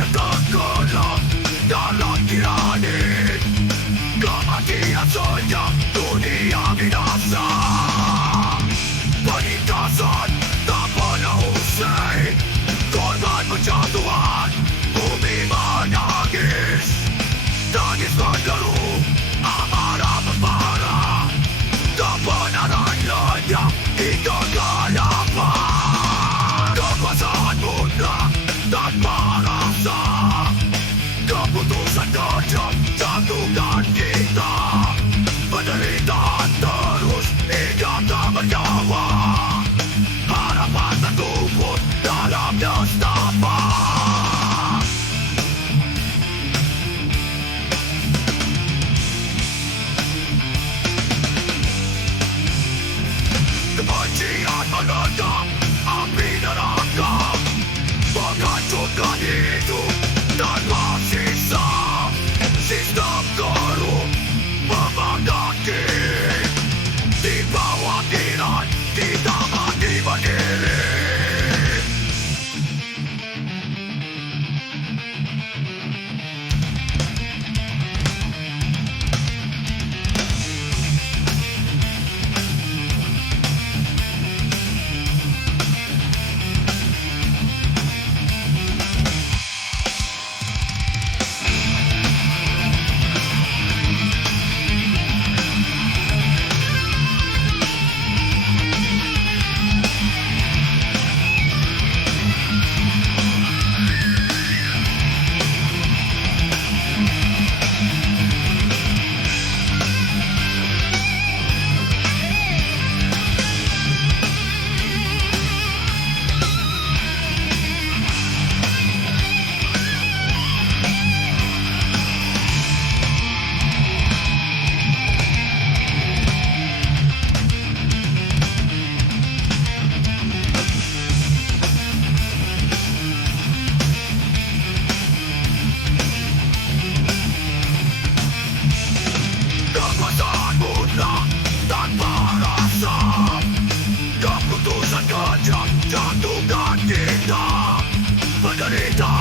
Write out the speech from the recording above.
yang tenggelam dalam tirani. Kematian senyap dunia binasa. Penindasan tak pernah usai. Korban penjatuhan, bumi menangis. Tangis menderu, amarah membara. Kebenaran lenyap di kegelapan. Kekuasaan mutlak tanpa rasa. Keputusan kejam jatuhkan kita. Penderitaan terus hingga tak bernyawa. Harapan terkubur dalam nestapa. Kebencian meledak api neraka, menghancurkan hidup tanpa sisa. Sistem korup memandaki. Di bawah tiran kita mati berdiri. Kekuasaan mutlak tanpa rasa. Keputusan kejam jatuhkan kita. Penderitaan